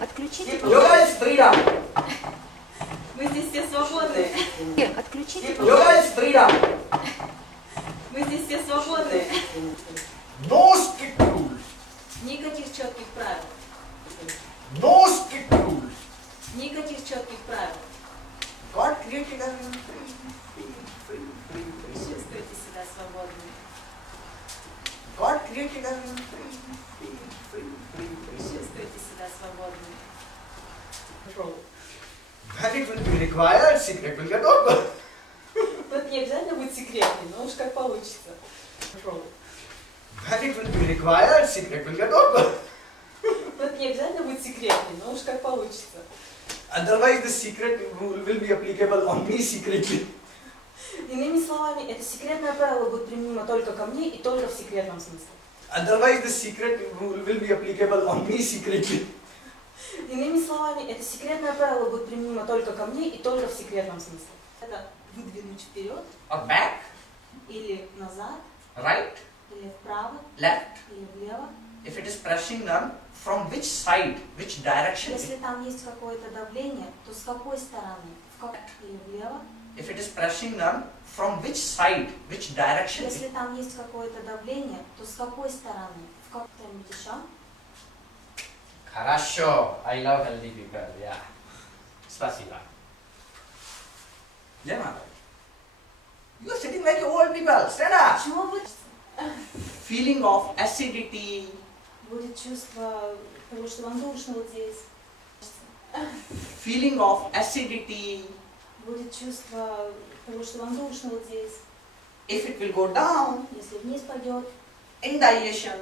Отключите. Yoga is freedom. Мы здесь все свободны. Отключите. Yoga is freedom. Мы здесь все свободны. No strict rules. Никаких четких правил. No strict rules. Никаких четких правил. God created us free. Чувствуйте себя свободными. God created us free. Чувствуйте себя свободными. When it will be required, secret will get open. Тут не обязательно быть секретным, но уж как получится. When it will be required, secret will get open. Тут не обязательно быть секретным, но уж как получится. Otherwise, the secret rule will be applicable only secretly. Иными словами, это секретное правило будет применимо только ко мне и только в секретном смысле. Otherwise, the secret rule will be applicable only secretly. Иными словами, это секретное правило будет применимо только ко мне и только в секретном смысле. Это выдвинуть вперед Or back, или назад, right, или вправо, left. или влево. If it is pressing on, from which side, which direction? Если там есть какое-то давление, то с какой стороны? Или влево? If it is pressing on, from which side, which direction? Если там есть какое-то давление, то с какой стороны? В каком дыша? Хорошо. I love healthy people. Yeah. Spasiba. Yeah, Mother. You are sitting like old people. Stand up. Почему будет? Feeling of acidity. Будет чувство того, что вам душно вот здесь. Feeling of acidity. Будет чувство того, что вам душно вот здесь. If it will go down, Если вниз пойдет, indigestion,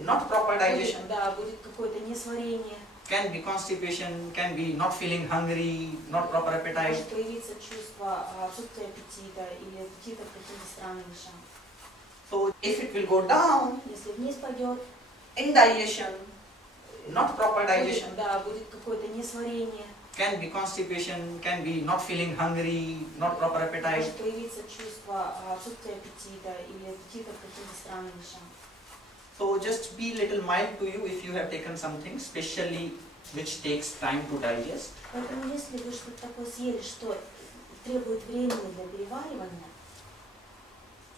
not proper digestion. да, будет какое-то несварение. Can be constipation, can be not feeling hungry, not proper appetite. Может появиться чувство отсутствия аппетита или аппетита в каких-то странных вещах. So if it will go down, Если вниз пойдет, indigestion, not proper digestion. да, будет какое-то несварение. Can be constipation, can be not feeling hungry, not proper appetite. Может появиться чувство отсутствия аппетита или аппетита в каких-то странных вещах. So just be little mild to you if you have taken something, especially which takes time to digest. Поэтому если вы что-то такое съели, что требует времени для переваривания,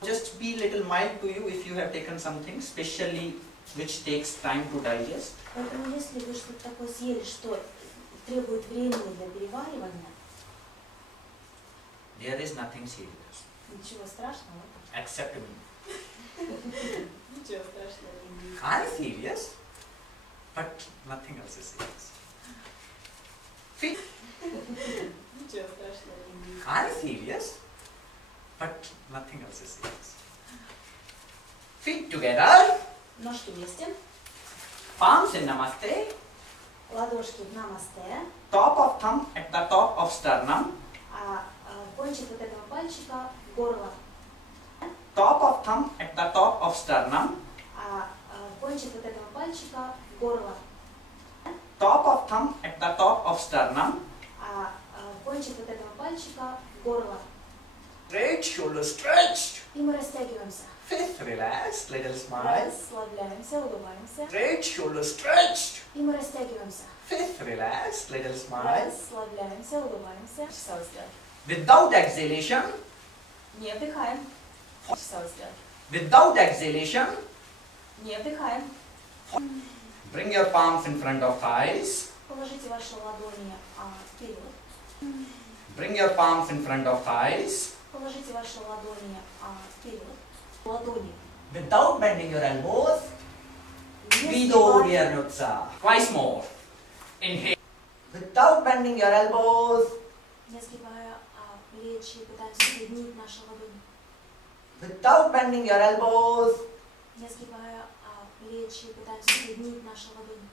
Just be little mild to you if you have taken something, especially which takes time to digest. поэтому если вы что-то такое съели, что требует времени для переваривания, There is nothing serious, ничего страшного. except me. Ничего страшного. I'm serious, but nothing else is serious. Feet. Ничего страшного. I'm serious, but nothing else is serious. Feet together, Ножки вместе, palms in namaste, ладошки в намасте, top of thumb at the top of sternum, а кончик вот этого пальчика в горло, top of thumb at the top of sternum, а кончик вот этого пальчика в горло, top of thumb at the top of sternum, а кончик вот этого пальчика в горло. straight shoulder stretched, И мы растягиваемся. fifth relaxed, little smile, Расслабляемся, улыбаемся. straight shoulder stretched, И мы растягиваемся. fifth relaxed, little smile, Расслабляемся, улыбаемся. Часовой взгляд. without exhalation, Не вдыхаем. Часовой взгляд. without exhalation, Не вдыхаем. bring your palms in front of thighs, Положите ваши ладони вперед. bring your palms in front of thighs, Положите ваши ладони вперед. Ладони. without bending your elbows, Не Vidor сгибаем. Nutsa. Twice more. Inhale. Without bending your elbows, Не сгибая плечи, пытаемся соединить наши ладони. without bending your elbows, Не сгибая плечи, пытаемся соединить наши ладони.